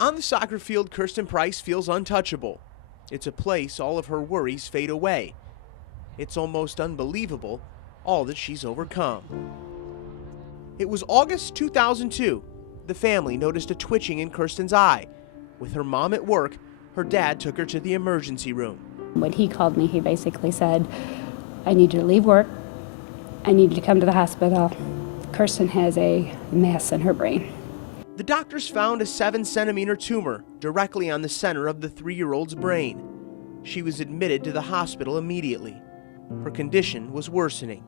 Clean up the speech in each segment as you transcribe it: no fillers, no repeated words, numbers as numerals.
On the soccer field, Kirsten Price feels untouchable. It's a place all of her worries fade away. It's almost unbelievable, all that she's overcome. It was August 2002. The family noticed a twitching in Kirsten's eye. With her mom at work, her dad took her to the emergency room. When he called me, he basically said, I need you to leave work. I need you to come to the hospital. Kirsten has a mass in her brain. The doctors found a 7-centimeter tumor directly on the center of the 3-year-old's brain. She was admitted to the hospital immediately. Her condition was worsening.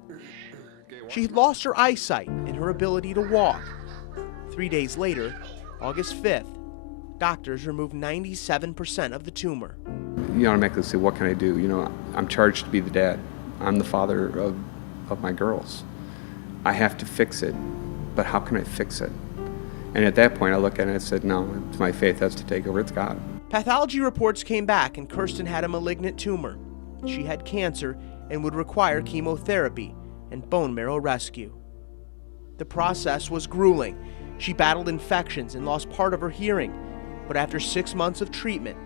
She had lost her eyesight and her ability to walk. 3 days later, August 5th, doctors removed 97% of the tumor. You automatically say, what can I do? You know, I'm charged to be the dad. I'm the father of my girls. I have to fix it, but how can I fix it? And at that point, I looked at it and I said, no, it's my faith has to take over, it's God. Pathology reports came back and Kirsten had a malignant tumor. She had cancer and would require chemotherapy and bone marrow rescue. The process was grueling. She battled infections and lost part of her hearing. But after 6 months of treatment,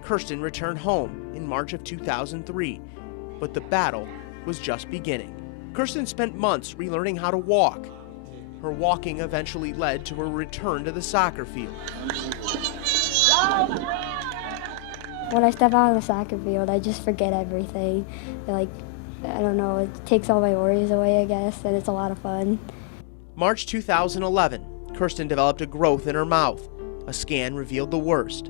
Kirsten returned home in March of 2003. But the battle was just beginning. Kirsten spent months relearning how to walk. Her walking eventually led to her return to the soccer field. When I step out on the soccer field, I just forget everything. Like, I don't know, it takes all my worries away, I guess, and it's a lot of fun. March 2011, Kirsten developed a growth in her mouth. A scan revealed the worst,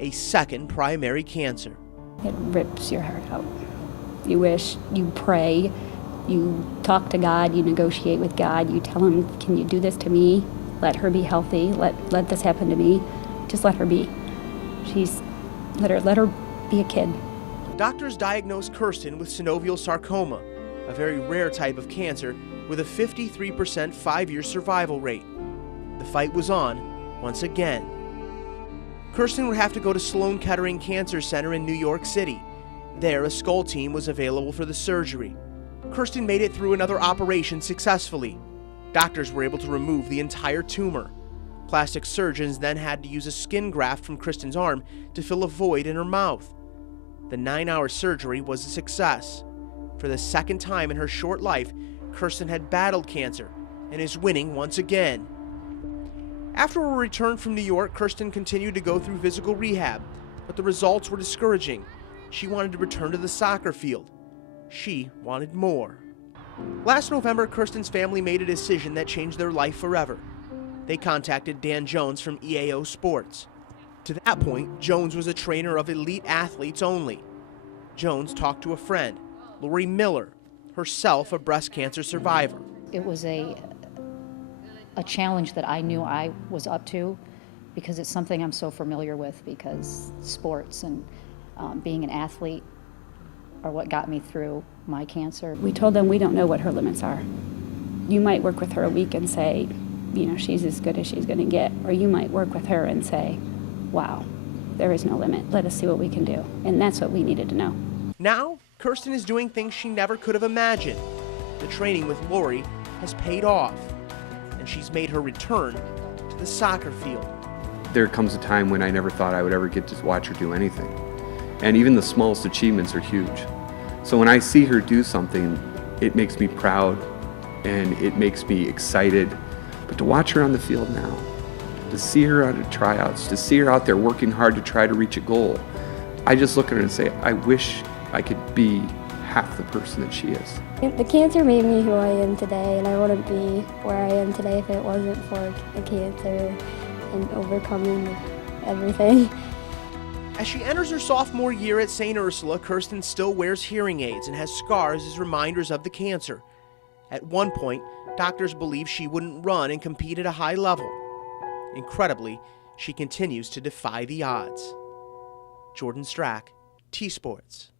a second primary cancer. It rips your heart out. You wish, you pray, you talk to God, you negotiate with God, you tell him, can you do this to me? Let her be healthy, let this happen to me. Just let her be. Let her be a kid. Doctors diagnosed Kirsten with synovial sarcoma, a very rare type of cancer with a 53% 5-year survival rate. The fight was on once again. Kirsten would have to go to Sloan Kettering Cancer Center in New York City. There, a skull team was available for the surgery. Kirsten made it through another operation successfully. Doctors were able to remove the entire tumor. Plastic surgeons then had to use a skin graft from Kirsten's arm to fill a void in her mouth. The 9-hour surgery was a success. For the second time in her short life, Kirsten had battled cancer and is winning once again. After her return from New York, Kirsten continued to go through physical rehab, but the results were discouraging. She wanted to return to the soccer field. She wanted more. Last November, Kirsten's family made a decision that changed their life forever. They contacted Dan Jones from EAO Sports. To that point, Jones was a trainer of elite athletes only. Jones talked to a friend, Lori Miller, herself a breast cancer survivor. It was a challenge that I knew I was up to because it's something I'm so familiar with, because sports and being an athlete are what got me through my cancer. We told them we don't know what her limits are. You might work with her a week and say, you know, she's as good as she's going to get. Or you might work with her and say, wow, there is no limit. Let us see what we can do. And that's what we needed to know. Now, Kirsten is doing things she never could have imagined. The training with Lori has paid off, and she's made her return to the soccer field. There comes a time when I never thought I would ever get to watch her do anything. And even the smallest achievements are huge. So when I see her do something, it makes me proud and it makes me excited. But to watch her on the field now, to see her out at tryouts, to see her out there working hard to try to reach a goal, I just look at her and say, I wish I could be half the person that she is. The cancer made me who I am today, and I wouldn't be where I am today if it wasn't for the cancer and overcoming everything. As she enters her sophomore year at St. Ursula, Kirsten still wears hearing aids and has scars as reminders of the cancer. At one point, doctors believed she wouldn't run and compete at a high level. Incredibly, she continues to defy the odds. Jordan Strack, T-Sports.